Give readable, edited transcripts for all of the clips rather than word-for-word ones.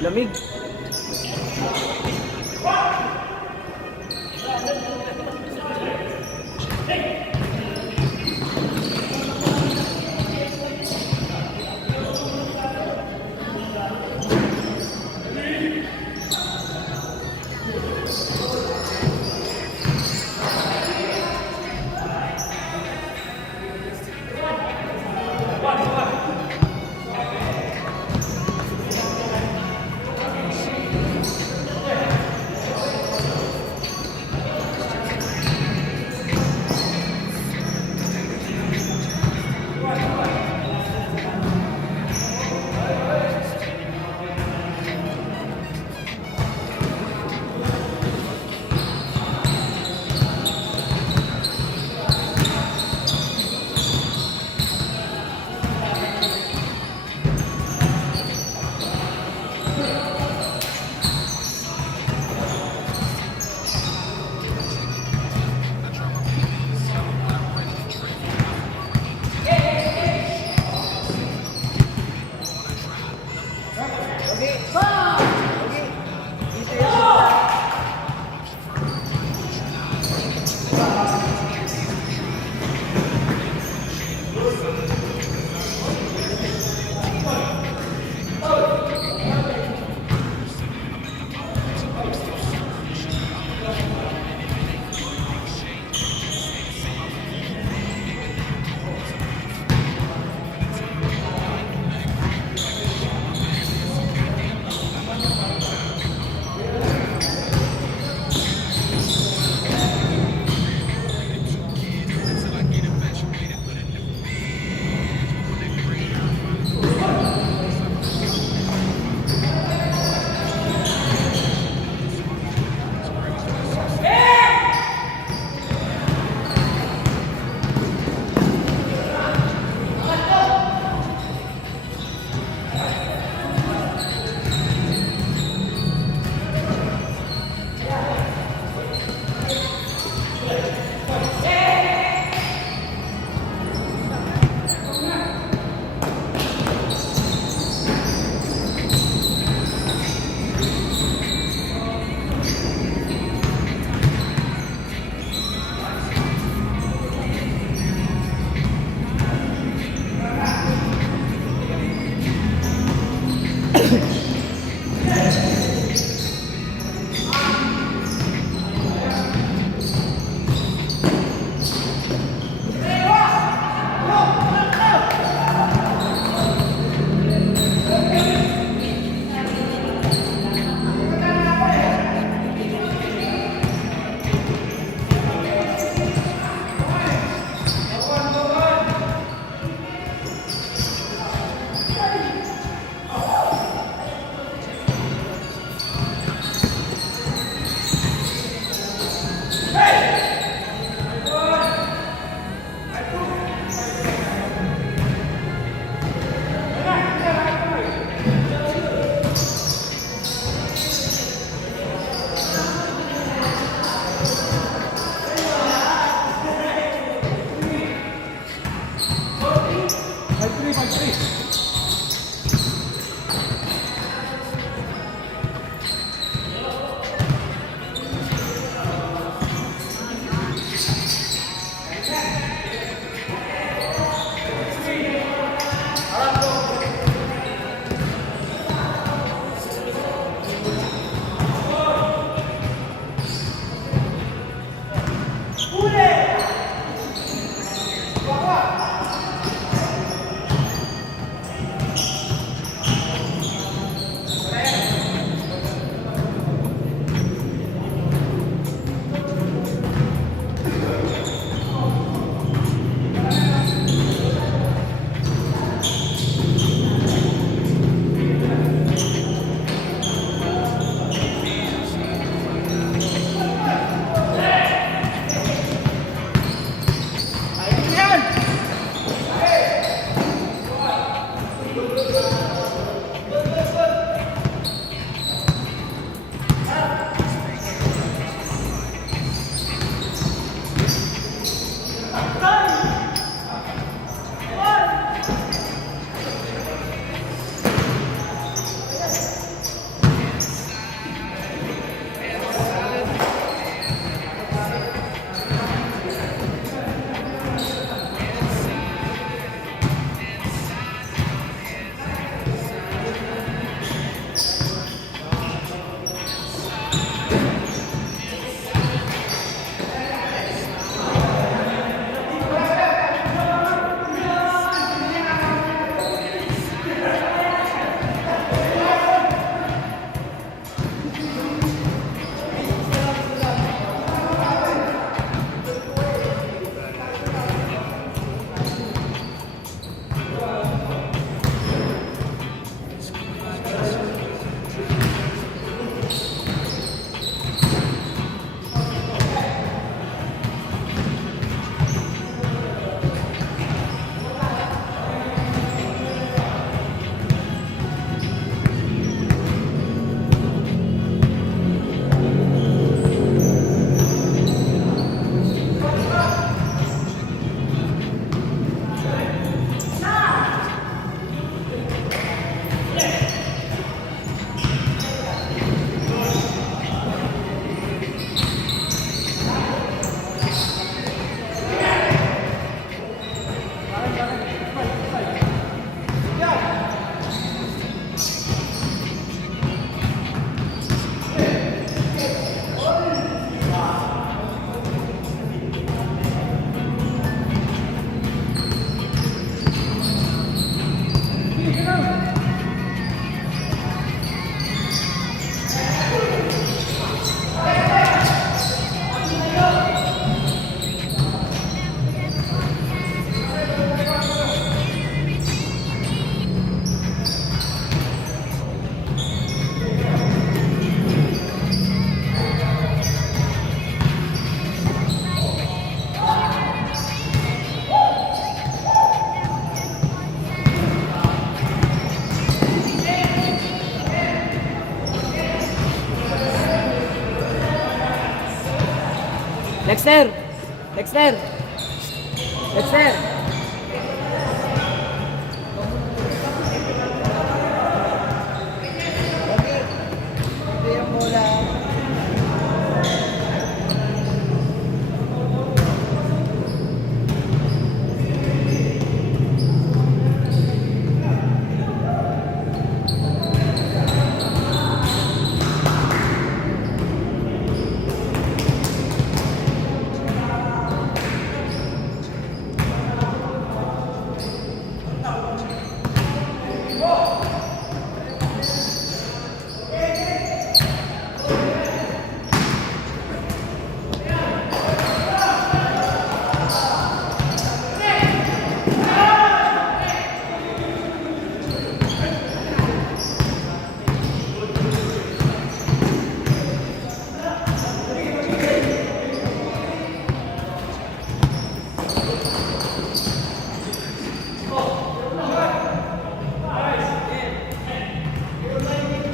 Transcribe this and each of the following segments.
Lamig. Dexter! Dexter! Dexter! Ito yung bola.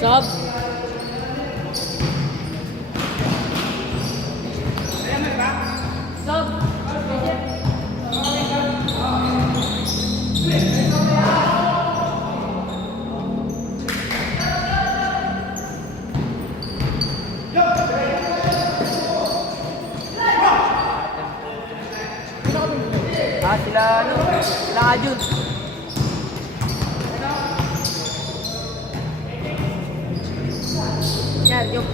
Sub. Sub. Sila Ajun. Yan, yung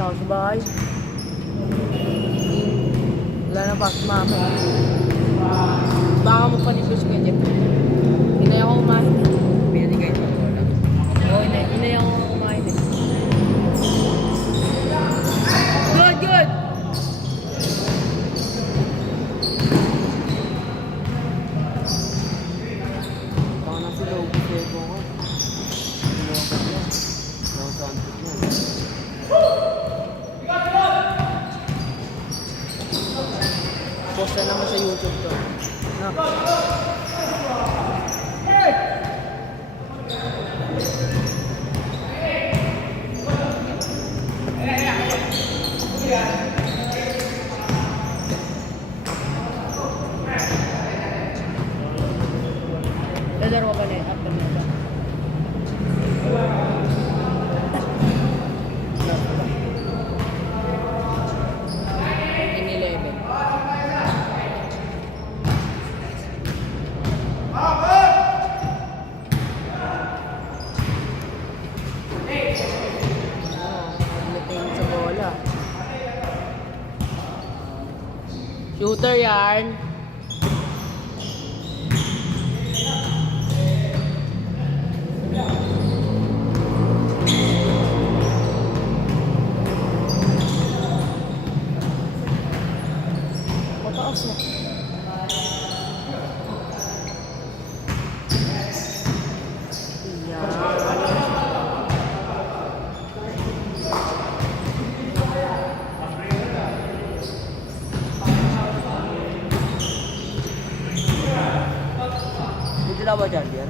tao sa bahay. Wala na pa, mama. Baka mo panipos ka dyan. Inay ako kumain. Pinanigay ko. Oo, inay ako kumain. Good, good! Another one ulit. After na ba? In 11. Pagdating sa bola. Shooter yarn. Mataas na. Dito ba charger?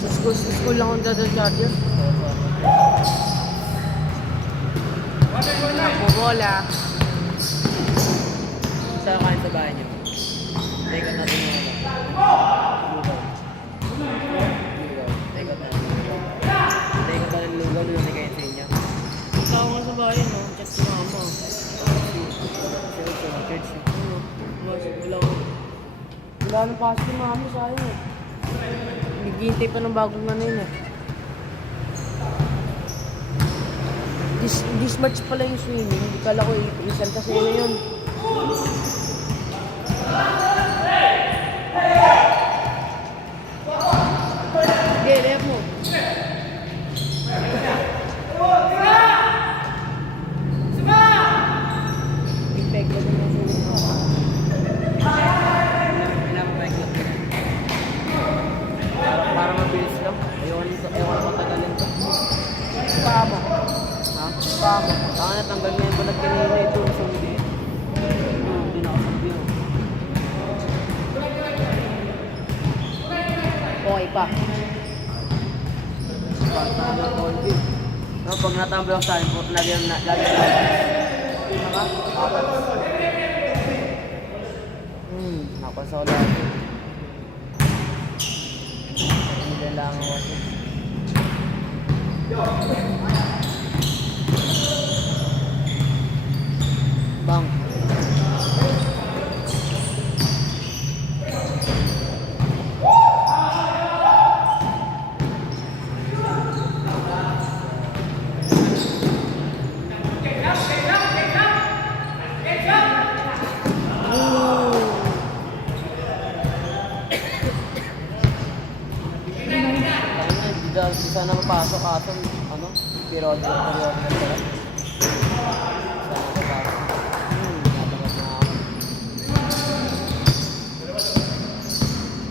Sa school lang akong dadal charger. Bola. Saan kain sa bahay niyo? Take natin yung lugaw. Take natin yung lugaw. Take natin yung lugaw doon ni kayo sa inyo. Tao nga sa bahay, no? Chat si mama. Church. Wala nang pasok yung mama sa akin eh. Naghihintay pa ng bagong ano yun eh. This March pala yung swimming. Hindi kala ko isang kasi na yun. Okay, left mo. Ipeg ko din yung swimming mo. Para mabilis lang. Ayaw na matagalin ko. Paa mo. Ha? Paa mo. Saka natanggal ngayon ko nagkanina ito. So, hindi na ako sabihin. Okay pa. No, pag natambay ako sa akin, lagi na. Napasa ko lahat. Hindi lang ako. Bang. Sana mapasok kaso ano, periodic pala. Sana mapasok. Natapat na ako.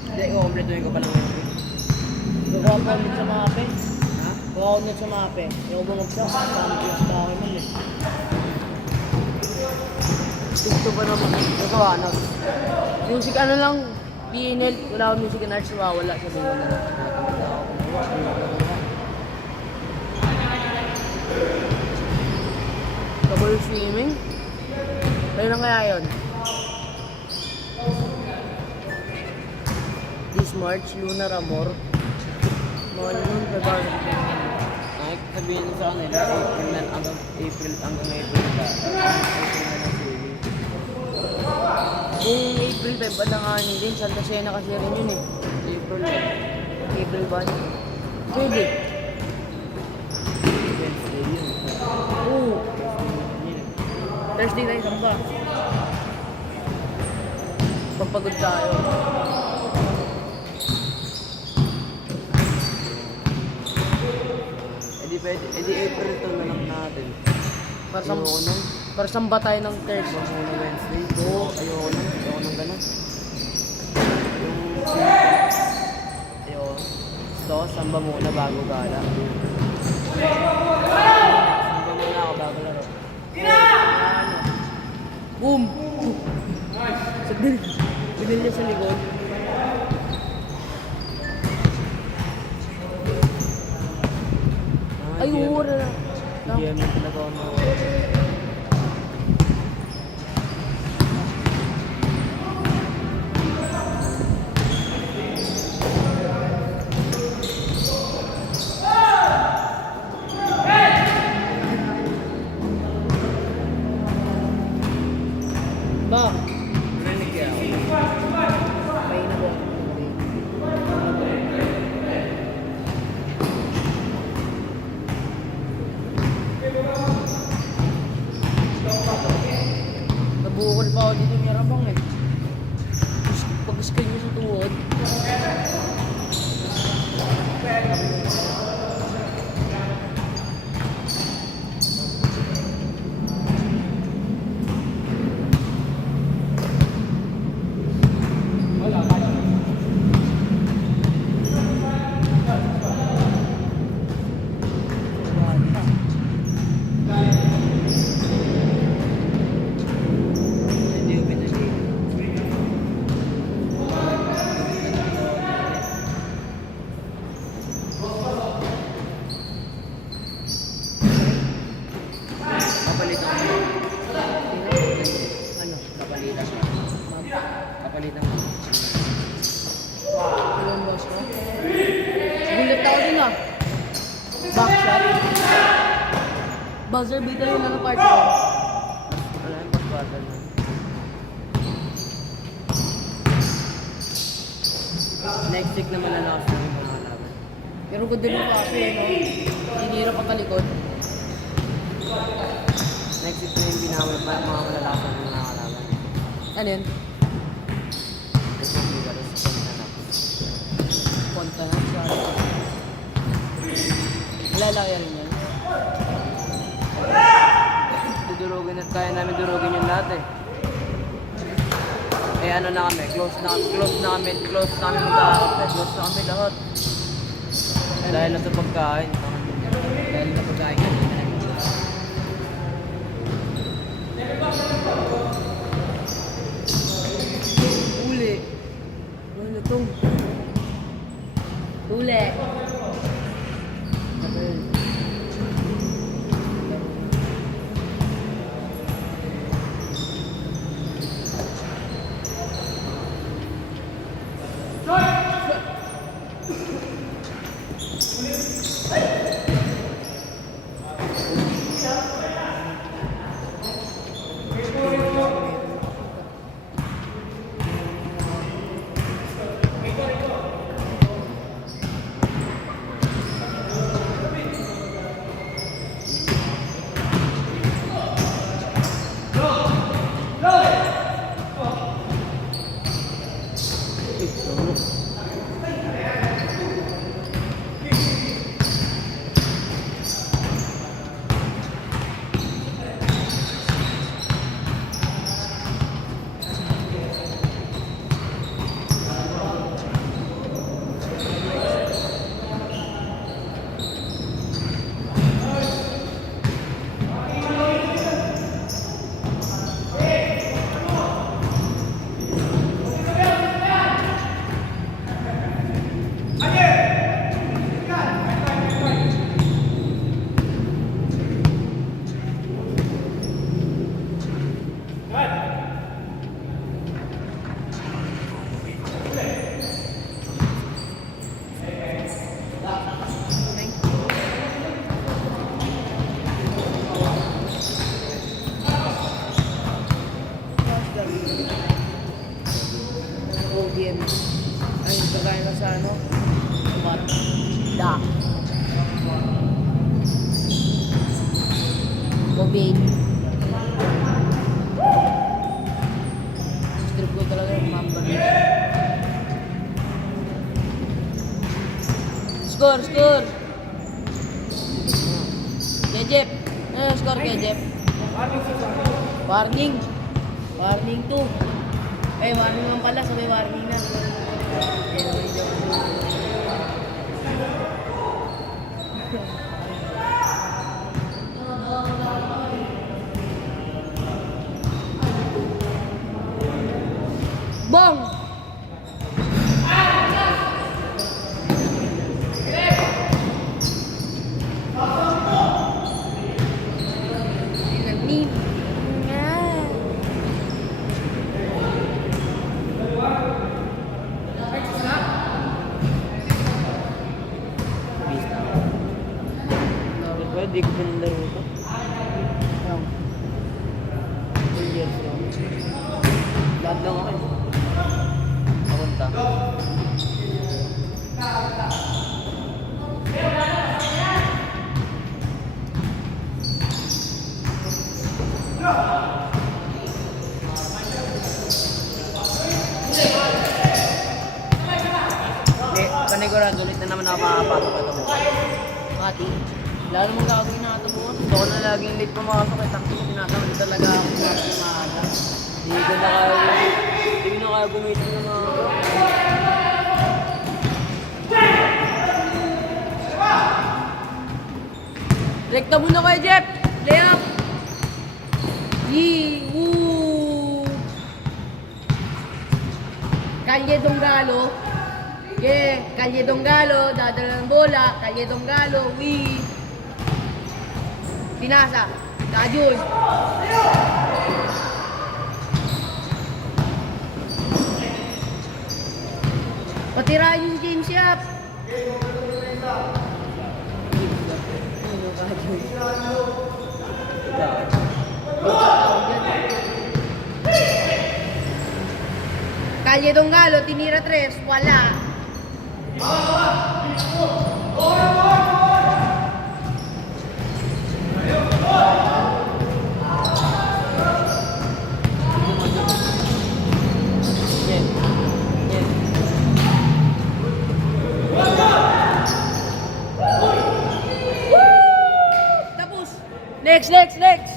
Hindi, kukompletuhin ko pa lang yun. Kukuha ko ulit sa mape. Ha? Kukuha ko ulit sa mape. Yung ko bumagsak, champions pa ako nun eh. Gusto ba naman? Ito hanap. Music ano lang, PNL, wala akong music and arts, wala sa buwan na lang. Double swimming? Kaya na kaya yun? This March, Lunar Amor. Noon, February. Ay, sabihin sa kanila, April hanggang April na swimming. Kung April, Feb, alanganin din. Santa Sena kasi rin yun eh. April ba? Pwede. Wednesday yun. Oo. Thursday tayo, samba. Pagpagod tayo. Edi April ito na lang natin. Para samba tayo ng Thursday. Muna Wednesday. Oo, ayoko nang ganun. Ayoko. Gusto ko, samba muna bago gala. Samba muna ako bago laro. Boom! Binil niya sa likod. Ay, ura na. Hindi yan yung pinagawa mo. pagalitan mo. Ilang boss ko. Gulat ako din ah. Backshot. Buzzer beater yung nasa part ko. Wala yung pagbagal na. Next week naman lalakas na yung mga laban. Pero good din mo kasi, no? Hinihirap ang talikod. Next week na yung binawal pa yung mga malalakas na mga kalaban. Ano yun? Next week yung galos sa na lang. Konta na siya. Malalaki rin yan. Dudurugin at kaya namin durugin yung lahat eh. Eh ano na kami, close na kami magkakapit, close na kami lahat. Dahil na sa pagkain. Dahil na pagkain kanina. Uli. Ano to? Uli. ODM. Ay, kagaya na sa ano? Bat. Da. Obey. Script ko talaga yung mamba. Score, score! Kejep. Ano score, Kejep? Warning. Warning 2. Eh, warning naman pala. Sabay warning na. Bong! Nagnin. Nga. Bis na. Pwede ko pinalaro ito. Yung. 2 years lang. Lahat lang ako eh. Papunta. Panigurado, ulit na naman ako makapasok ito mo. Mati. Lalo mong gagawin na ito bukas. Gusto ko na laging late pumasok eh. Tangki ko tinatamad talaga ako pumasok maaga. Hindi ko na kaya gumitin ng mga bro. Rekta muna kayo, Jeff! Layup! Yee! Woo! Kalye Donggalo. Yeah! Kalye Donggalo. Dadala ng bola. Kalye Donggalo. Wee! Pinasa. Kajun. Tirahin yung change up. Ano ka dyan? Kalye Donggalo, tinira 3, wala. Yan. Yan. Tapos. Next, next, next.